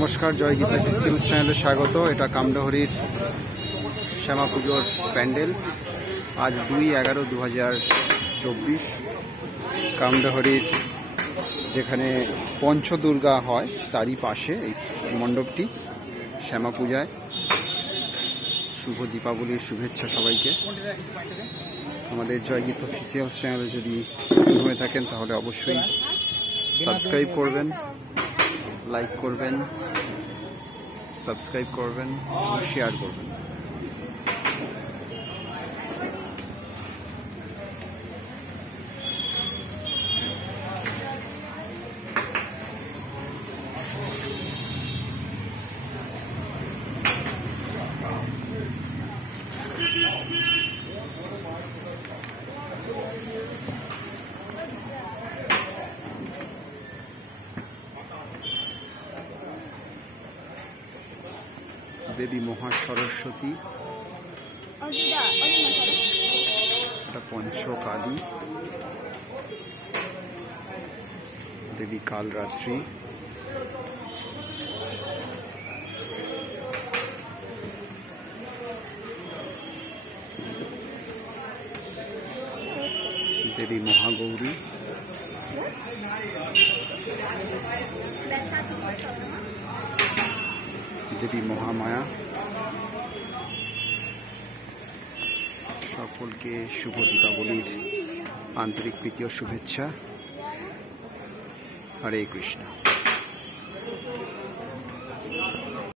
নমস্কার, জয় গীতা ক্রিশ্চিয়ান চ্যানেলে স্বাগত। এটা কামডহরির শ্যামা পুজোর প্যান্ডেল। আজ 2/11/2024 কামডহরির যেখানে পঞ্চদুর্গা হয় তারই পাশে এই মণ্ডপটি শ্যামা পূজায়। শুভ দীপাবলির শুভেচ্ছা সবাইকে। আমাদের জয় গীতা অফিসিয়াল চ্যানেলে যদি হয়ে থাকেন তাহলে অবশ্যই সাবস্ক্রাইব করবেন, লাইক করবেন, সাবস্ক্রাইব করবেন এবং শেয়ার করবেন। দেবী মহাসরস্বতী, এটা পঞ্চকালী, দেবী কালরাত্রি, দেবী মহাগৌরী, দেবী মহামায়া। সকলকে শুভ দীপাবলির আন্তরিক প্রীতি ও শুভেচ্ছা। হরে কৃষ্ণ।